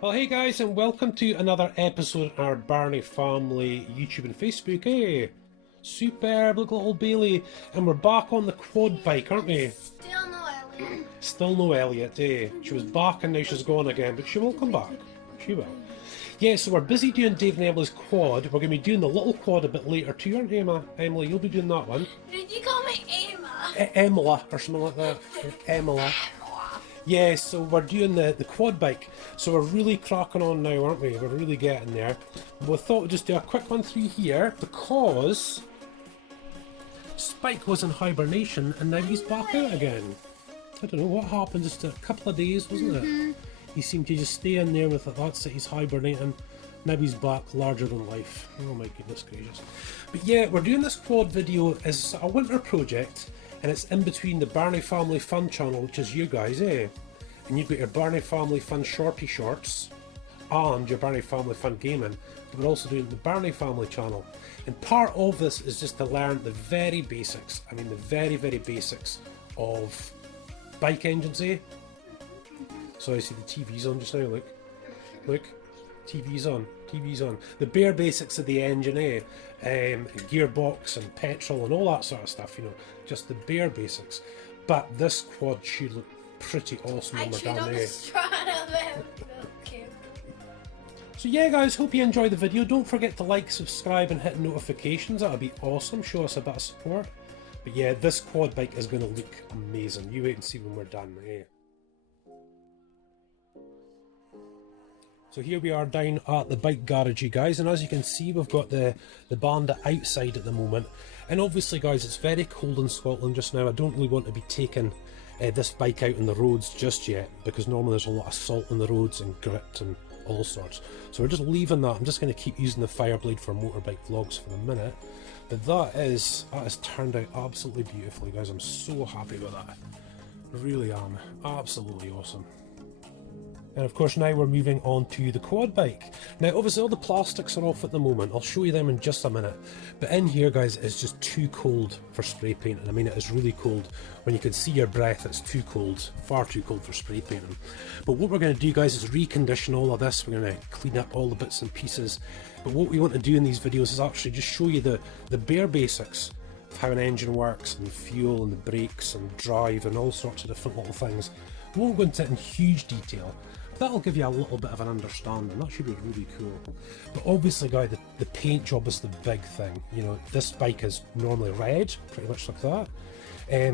Well, hey guys, and welcome to another episode of our Birnie Family YouTube and Facebook, eh? Superb, look at little Bailey. And we're back on the quad bike, aren't we? Still no Elliot. Still no Elliot, eh? She was back and now she's gone again, but she will come back. She will. Yeah, so we're busy doing Dave and Emily's quad. We're going to be doing the little quad a bit later too, aren't you, Emily? You'll be doing that one. Did you call me Emma? Emila, or something like that. Emila. Yeah, so we're doing the quad bike. So we're really cracking on now, aren't we? We're really getting there. We thought we'd just do a quick one through here because Spike was in hibernation and now he's back out again. I don't know what happened, just a couple of days, wasn't it? He seemed to just stay in there with it. That's it, he's hibernating. Now he's back larger than life. Oh my goodness gracious. But yeah, we're doing this quad video as a winter project. And it's in between the Birnie Family Fun channel, which is you guys, eh? And you've got your Birnie Family Fun Shorty Shorts and your Birnie Family Fun Gaming. But we're also doing the Birnie Family channel. And part of this is just to learn the very basics, I mean the very, very basics of bike engines, eh? So I see the TV's on just now, look. Look. TV's on. TV's on. The bare basics of the engine, eh? Gearbox and petrol and all that sort of stuff, you know. Just the bare basics. But this quad should look pretty awesome when we're done there. So yeah guys, hope you enjoy the video. Don't forget to like, subscribe and hit notifications. That'll be awesome. Show us a bit of support. But yeah, this quad bike is going to look amazing. You wait and see when we're done, eh? So here we are down at the bike garage, you guys, and as you can see we've got the Bandit outside at the moment. And obviously guys, it's very cold in Scotland just now. I don't really want to be taking this bike out on the roads just yet, because normally there's a lot of salt on the roads and grit and all sorts. So we're just leaving that. I'm just going to keep using the Fireblade for Motorbike Vlogs for the minute. But that has turned out absolutely beautifully, guys. I'm so happy with that. I really am. Absolutely awesome. And of course now we're moving on to the quad bike. Now obviously all the plastics are off at the moment. I'll show you them in just a minute. But in here guys, it's just too cold for spray painting. I mean, it is really cold. When you can see your breath, it's too cold. Far too cold for spray painting. But what we're going to do guys is recondition all of this. We're going to clean up all the bits and pieces. But what we want to do in these videos is actually just show you the bare basics of how an engine works, and fuel and the brakes and drive and all sorts of different little things. We won't go into it in huge detail. That'll give you a little bit of an understanding. That should be really cool. But obviously guys, the paint job is the big thing. You know, this bike is normally red, pretty much like that.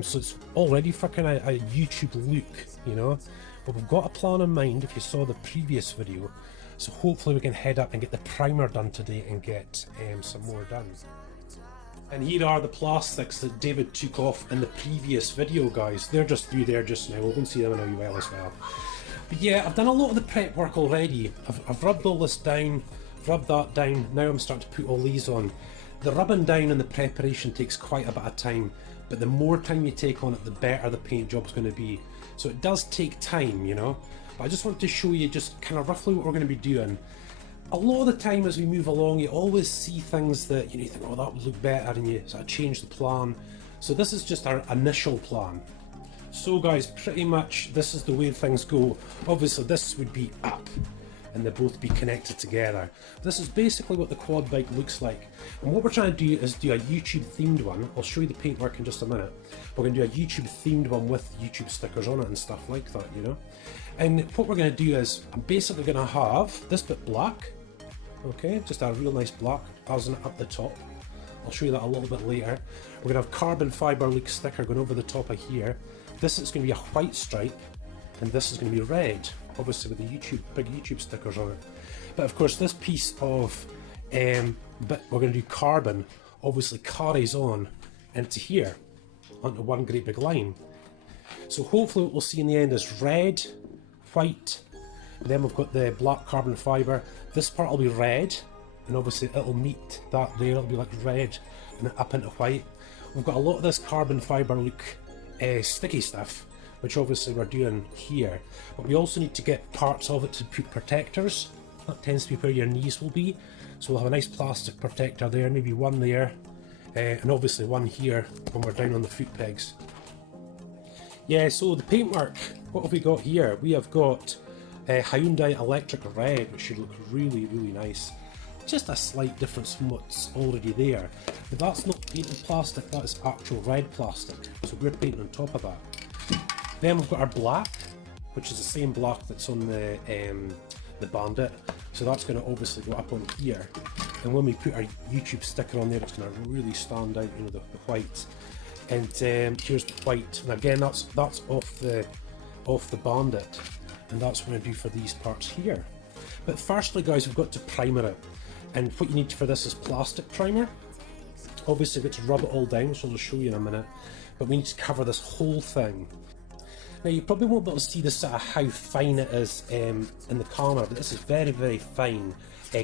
So it's already for kind of a YouTube look, you know. But we've got a plan in mind if you saw the previous video. So hopefully we can head up and get the primer done today and get some more done. And here are the plastics that David took off in the previous video, guys. They're just through there just now. We'll go and see them in a while as well. But yeah, I've done a lot of the prep work already. I've rubbed all this down, rubbed that down. Now I'm starting to put all these on. The rubbing down and the preparation takes quite a bit of time, but the more time you take on it, the better the paint job's going to be. So it does take time, you know. But I just want to show you just kind of roughly what we're going to be doing. A lot of the time as we move along, you always see things that you think, oh, that would look better, and you sort of change the plan. So this is just our initial plan. So guys, pretty much this is the way things go. Obviously this would be up and they both be connected together. This is basically what the quad bike looks like. And what we're trying to do is do a YouTube themed one. I'll show you the paintwork in just a minute. We're going to do a YouTube themed one with YouTube stickers on it and stuff like that, you know. And what we're going to do is I'm basically going to have this bit black. Okay, just a real nice black as in up the top. I'll show you that a little bit later. We're going to have carbon fibre look sticker going over the top of here. This is going to be a white stripe, and this is going to be red, obviously with the big YouTube stickers on it. But of course this piece of bit we're going to do carbon obviously carries on into here, onto one great big line. So hopefully what we'll see in the end is red, white, and then we've got the black carbon fibre. This part will be red, and obviously it'll meet that there, it'll be like red and then up into white. We've got a lot of this carbon fibre look sticky stuff, which obviously we're doing here, but we also need to get parts of it to put protectors. That tends to be where your knees will be, so we'll have a nice plastic protector there, maybe one there, and obviously one here when we're down on the foot pegs. Yeah, so the paintwork, what have we got here? We have got Hyundai Electric Red, which should look really, really nice. Just a slight difference from what's already there. But that's not painted plastic, that is actual red plastic. So we're painting on top of that. Then we've got our black, which is the same black that's on the Bandit. So that's going to obviously go up on here. And when we put our YouTube sticker on there, it's going to really stand out, you know, the white. And here's the white. And again, that's off the Bandit. And that's what I'm going to do for these parts here. But firstly, guys, we've got to primer it. And what you need for this is plastic primer. Obviously, we've got to rub it all down, so I'll show you in a minute. But we need to cover this whole thing. Now, you probably won't be able to see this how fine it is in the camera, but this is very, very fine,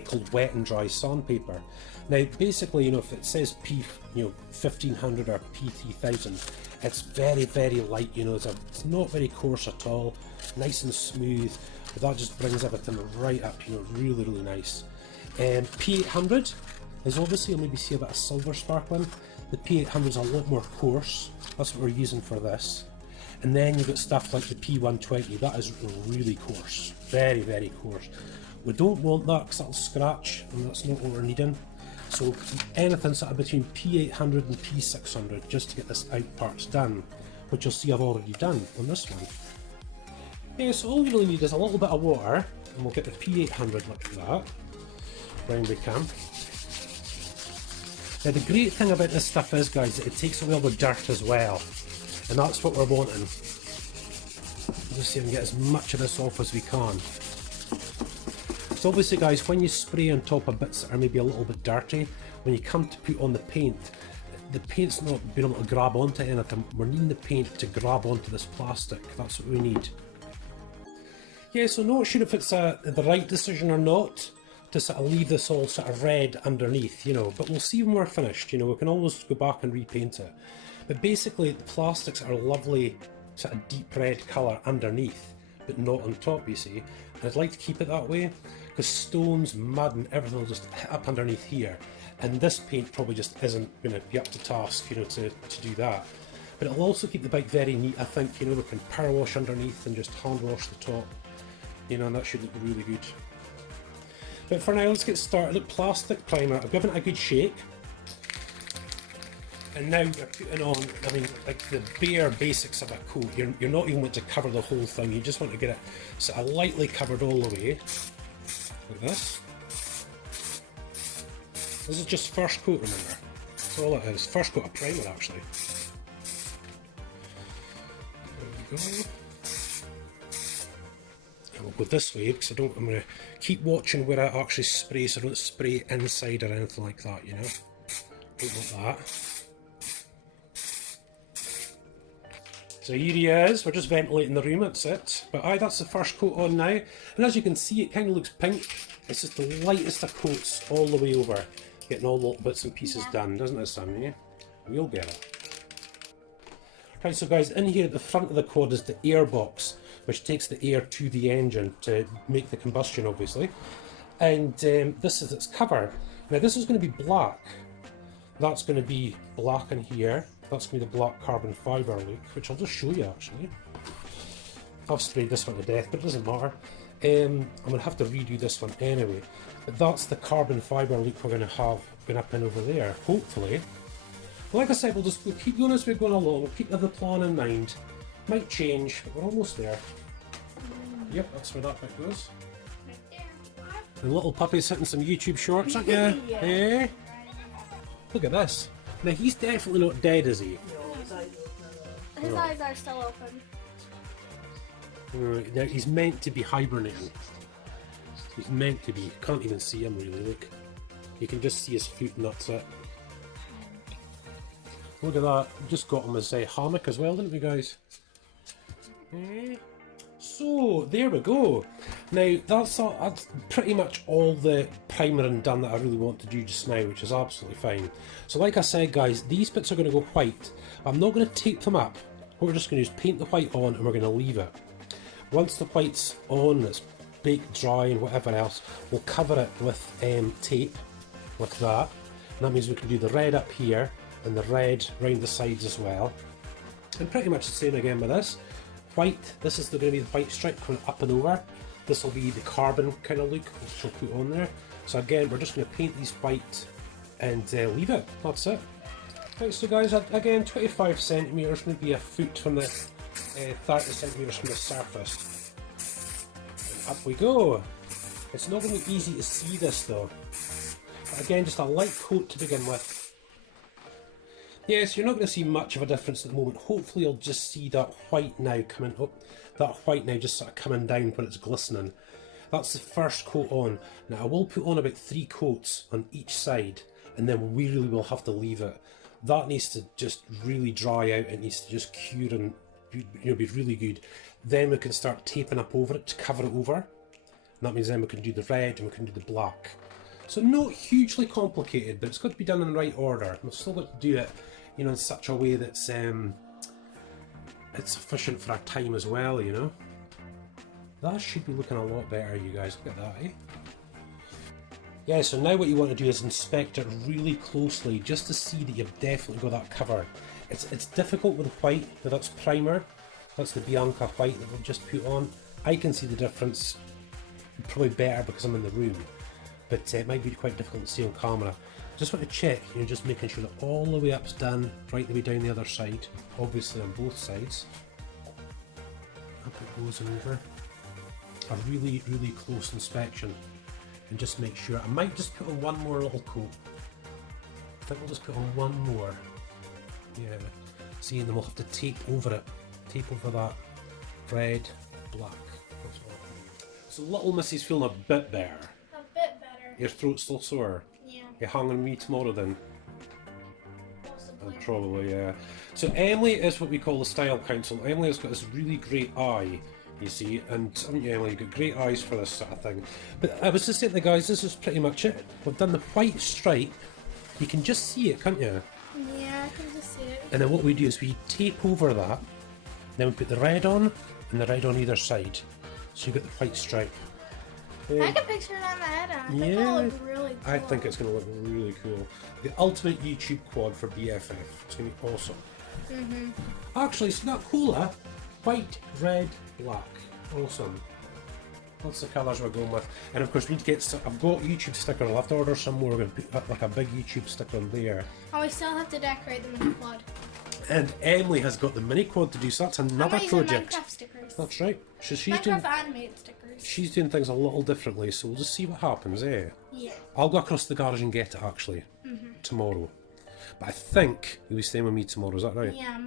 called wet and dry sandpaper. Now, basically, you know, if it says P1500 or P3000, it's very, very light. You know, it's not very coarse at all, nice and smooth. But that just brings everything right up. You know, really, really nice. P800 is obviously, you'll maybe see a bit of silver sparkling. The P800 is a lot more coarse. That's what we're using for this. And then you've got stuff like the P120, that is really coarse, very, very coarse. We don't want that because that'll scratch, and that's not what we're needing. So anything sort of between P800 and P600 just to get this out parts done, which you'll see I've already done on this one. Yeah, so all we really need is a little bit of water, and we'll get the P800 like that, round we come. Now the great thing about this stuff is, guys, that it takes away all the dirt as well. And that's what we're wanting. Just see if we can get as much of this off as we can. So obviously, guys, when you spray on top of bits that are maybe a little bit dirty, when you come to put on the paint's not being able to grab onto anything. We're needing the paint to grab onto this plastic. That's what we need. Yeah, so not sure if it's the right decision or not to sort of leave this all sort of red underneath, you know, but we'll see when we're finished. You know, we can always go back and repaint it. But basically, the plastics are a lovely sort of deep red colour underneath, but not on top, you see. And I'd like to keep it that way, because stones, mud and everything will just hit up underneath here. And this paint probably just isn't going to be up to task, you know, to do that. But it'll also keep the bike very neat, I think. You know, we can power wash underneath and just hand wash the top. You know, and that should look really good. But for now, let's get started. Look, plastic primer. I've given it a good shake. And now you're putting on, I mean, like the bare basics of a coat. You're not even want to cover the whole thing. You just want to get it sort of lightly covered all the way, like this. This is just first coat, remember. That's all it is. First coat of primer, actually. There we go. And we'll go this way because I'm going to keep watching where I actually spray, so I don't spray inside or anything like that. You know, don't want that. So here he is, we're just ventilating the room, that's it. But aye, that's the first coat on now. And as you can see, it kind of looks pink. It's just the lightest of coats all the way over. Getting all the little bits and pieces done, doesn't it, Sam? Yeah? We'll get it. Right, so guys, in here at the front of the quad is the air box, which takes the air to the engine to make the combustion, obviously. And this is its cover. Now this is going to be black. That's going to be black in here. That's going to be the black carbon fibre look, which I'll just show you actually. I've sprayed this one to death, but it doesn't matter. I'm going to have to redo this one anyway. But that's the carbon fibre look we're going to have going up and over there, hopefully. Like I said, we'll keep going as we're going along. We'll keep the plan in mind. Might change, but we're almost there. Yep, that's where that bit goes. The little puppy's hitting some YouTube shorts, aren't you? Yeah. Eh? Look at this. Now he's definitely not dead, is he? His eyes are still open. Right, now he's meant to be hibernating. He's meant to be. Can't even see him really, look. You can just see his foot and that's it. Look at that. We just got him as a hammock as well, didn't we, guys? So, there we go. Now, that's pretty much all the primering done that I really want to do just now, which is absolutely fine. So like I said, guys, these bits are going to go white. I'm not going to tape them up. What we're just going to do is paint the white on and we're going to leave it. Once the white's on, it's baked dry and whatever else, we'll cover it with tape, like that. And that means we can do the red up here and the red round the sides as well. And pretty much the same again with this. White, this is going to be the white stripe coming up and over. this will be the carbon kind of look which we'll put on there. So again, we're just going to paint these white and leave it. That's it. Right, so guys, again, 25 centimetres, maybe a foot from the 30 centimetres from the surface. And up we go. It's not going to be easy to see this though. But again, just a light coat to begin with. Yes, you're not going to see much of a difference at the moment. Hopefully you'll just see that white now coming up. That white now just sort of coming down when it's glistening. That's the first coat on. Now I will put on about 3 coats on each side, and then we really will have to leave it. That needs to just really dry out. It needs to just cure and be really good. Then we can start taping up over it to cover it over. And that means then we can do the red and we can do the black. So not hugely complicated, but it's got to be done in the right order. We've still got to do it, in such a way that's it's efficient for our time as well, That should be looking a lot better, you guys. Look at that, eh? Yeah, so now what you want to do is inspect it really closely just to see that you've definitely got that covered. It's difficult with white, but that's primer. That's the Bianca white that we've just put on. I can see the difference probably better because I'm in the room, but it might be quite difficult to see on camera. Just want to check, just making sure that all the way up's done, right the way down the other side, obviously on both sides. Up it goes over. A really, really close inspection, and just make sure. I might just put on one more little coat. I think we'll just put on one more. Yeah. See, and then we'll have to tape over it. Tape over that red, black. That's what I'll do. So little Missy's feeling a bit better. A bit better. Your throat's still sore? Yeah. You're hanging me tomorrow then? Possibly. Probably, yeah. So Emily is what we call the style counsel. Emily has got this really great eye, you see, and haven't you, Emily? You've got great eyes for this sort of thing. But I was just saying to the guys, this is pretty much it. We've done the white stripe. You can just see it, can't you? Yeah, I can just see it. And then what we do is we tape over that, then we put the red on, and the red on either side. So you get the white stripe. I can picture it on my head, and I think it'll look really cool. I think it's going to look really cool. The ultimate YouTube quad for BFF. It's going to be awesome. Actually, it's not cooler. White, red, black. Awesome. That's the colours we're going with. And of course we need to get, I've got YouTube sticker, I'll have to order some more. We're going to put like a big YouTube sticker on there. Oh, we still have to decorate them with quad. And Emily has got the mini quad to do, so that's another project. Minecraft stickers. That's right. She's Minecraft doing, animated stickers. she's doing things a little differently, so we'll just see what happens, eh? Yeah. I'll go across the garage and get it actually tomorrow. But I think you'll be staying with me tomorrow, is that right? Yeah,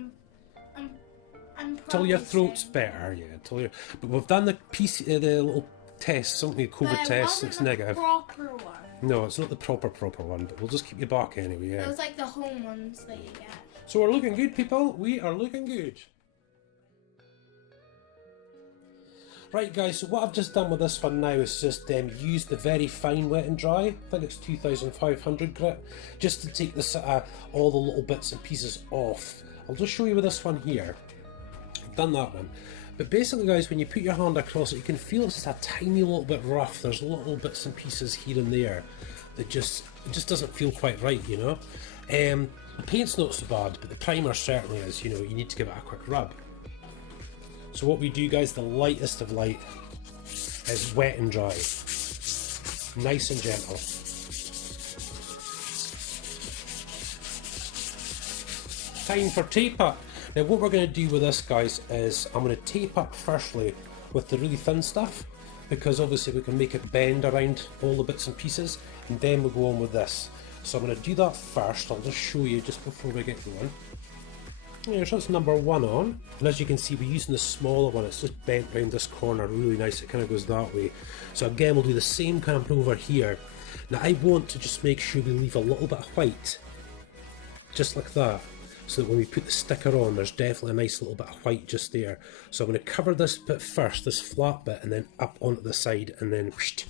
I'm Till your probably throat's staying. better, yeah. But we've done the the little test, something the COVID test. It's negative. Proper one. No, it's not the proper one, but we'll just keep you back anyway. Yeah. It was like the home ones that you get. So we're looking good, people. We are looking good. Right, guys. So what I've just done with this one now is just use the very fine wet and dry. I think it's 2500 grit, just to take this all the little bits and pieces off. I'll just show you with this one here. I've done that one. But basically, guys, when you put your hand across it, you can feel it's just a tiny little bit rough. There's little bits and pieces here and there that it just doesn't feel quite right, The paint's not so bad, but the primer certainly is. You need to give it a quick rub. So what we do, guys, the lightest of light is wet and dry, nice and gentle. Time for tape up. Now what we're going to do with this, guys, is I'm going to tape up firstly with the really thin stuff, because obviously we can make it bend around all the bits and pieces, and then we'll go on with this. So I'm going to do that first. I'll just show you just before we get going. Yeah, so that's number 1 on, and as you can see, we're using the smaller one. It's just bent around this corner really nice. It kind of goes that way. So again, we'll do the same kind of over here. Now I want to just make sure we leave a little bit of white, just like that, so that when we put the sticker on, there's definitely a nice little bit of white just there. So I'm going to cover this bit first, this flat bit, and then up onto the side, and then whoosh.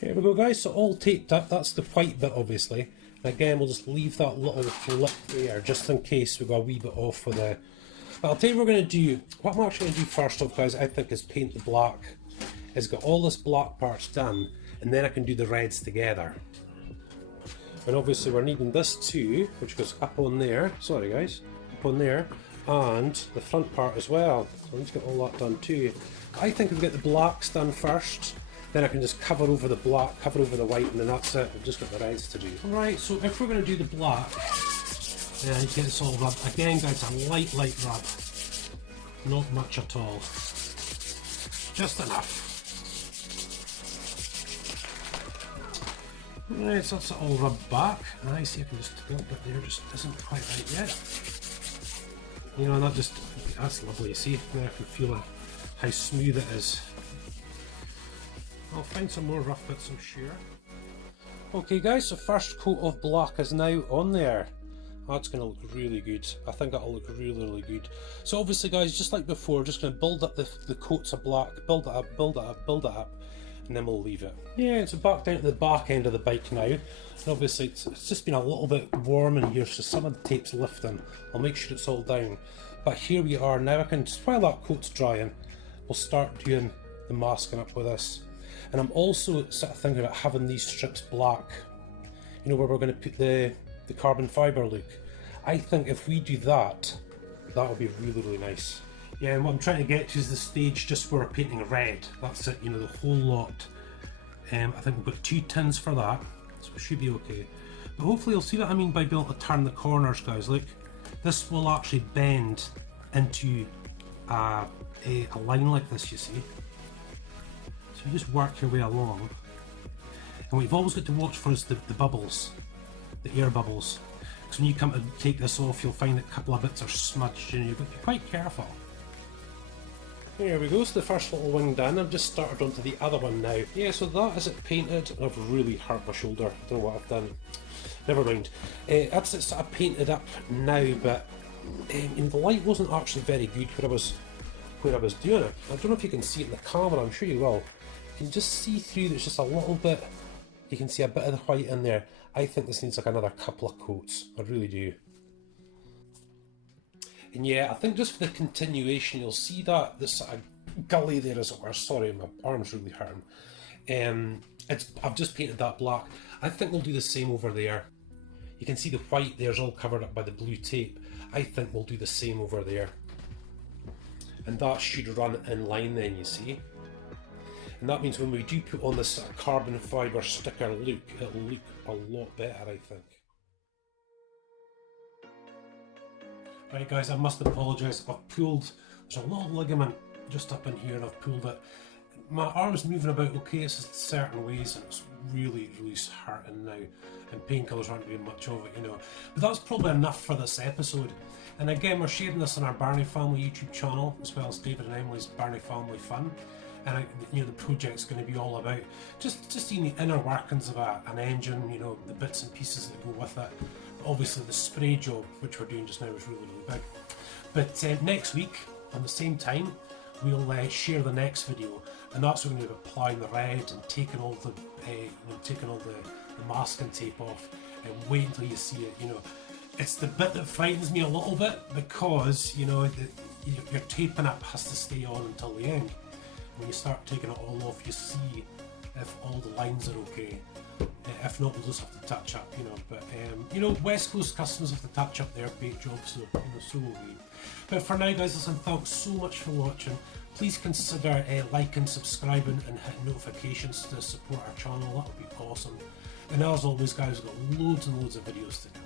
Here we go, guys. So all taped up. That's the white bit, obviously. And again, we'll just leave that little lip there, just in case we go a wee bit off with the... But I'll tell you what we're going to do. What I'm actually going to do first off, guys, I think, is paint the black. Is get all this black parts done, and then I can do the reds together. And obviously we're needing this too, which goes up on there. Sorry, guys. Up on there. and the front part as well. So I need to get all that done too. I think if we get the blacks done first, then I can just cover over the black, cover over the white, and then that's it. I've just got the reds to do. Right, so if we're going to do the black, then you get this all rubbed. Again guys, a light rub. Not much at all. Just enough. Right, so that's it all rubbed back. And I see I can just, a little bit there just isn't quite right yet. You know, and that's lovely, you see? Now I can feel how smooth it is. I'll find some more rough bits, I'm sure. Okay guys, so first coat of black is now on there. That's going to look really good. I think that'll look really good. So obviously guys, just like before, just going to build up the coats of black, build it up, build it up, build it up, and then we'll leave it. Yeah, so back down to the back end of the bike now. And obviously it's just been a little bit warm in here, so some of the tape's lifting. I'll make sure it's all down. But here we are now. I can, while that coat's drying, we'll start doing the masking up with this. And I'm also sort of thinking about having these strips black, you know, where we're going to put the carbon fibre look. I think if we do that, that'll be really nice. Yeah, and what I'm trying to get to is the stage just where we're painting red. That's it, you know, the whole lot. I think we've got 2 tins for that, so we should be okay. But hopefully you'll see what I mean by being able to turn the corners, guys. Look, this will actually bend into a line like this, you see. So you just work your way along, and what you've always got to watch for is the bubbles, the air bubbles. Because when you come to take this off, you'll find that a couple of bits are smudged, and you've got to be quite careful. Here we go, so the first little wing done. I've just started onto the other one now. Yeah, so that is it painted. I've really hurt my shoulder. I don't know what I've done. Never mind. That's it sort of painted up now, but the light wasn't actually very good where I was doing it. I don't know if you can see it in the camera, I'm sure you will. You can just see through, there's just a little bit, you can see a bit of the white in there. I think this needs like another couple of coats, I really do. And yeah, I think just for the continuation, you'll see that this sort of gully there, as it were. Sorry, my arm's really hurting. I've just painted that black. I think we'll do the same over there. You can see the white there's all covered up by the blue tape. I think we'll do the same over there. And that should run in line then, you see. And that means when we do put on this carbon fibre sticker look, it'll look a lot better, I think. Right guys, I must apologise. I've pulled, there's a little ligament just up in here and I've pulled it. My arm's moving about okay, it's just certain ways and it's really hurting now. And painkillers aren't doing much of it, you know. But that's probably enough for this episode. And again, we're sharing this on our Birnie Family YouTube channel, as well as David and Emily's Birnie Family Fun. And you know, the project's going to be all about just seeing the inner workings of an engine, you know, the bits and pieces that go with it. Obviously the spray job, which we're doing just now, is really big. But next week, on the same time, we'll share the next video, and that's when we're going to be applying the red and taking all the masking tape off, and wait until you see it. You know, it's the bit that frightens me a little bit, because you know your taping up has to stay on until the end. When you start taking it all off, you see if all the lines are okay. If not, we'll just have to touch up, you know. But you know, West Coast customers have to touch up their paint jobs, so you know, so will we. But for now, guys, listen, thanks so much for watching. Please consider liking, subscribing, and hitting notifications to support our channel. That would be awesome. And as always, guys, we've got loads and loads of videos to come.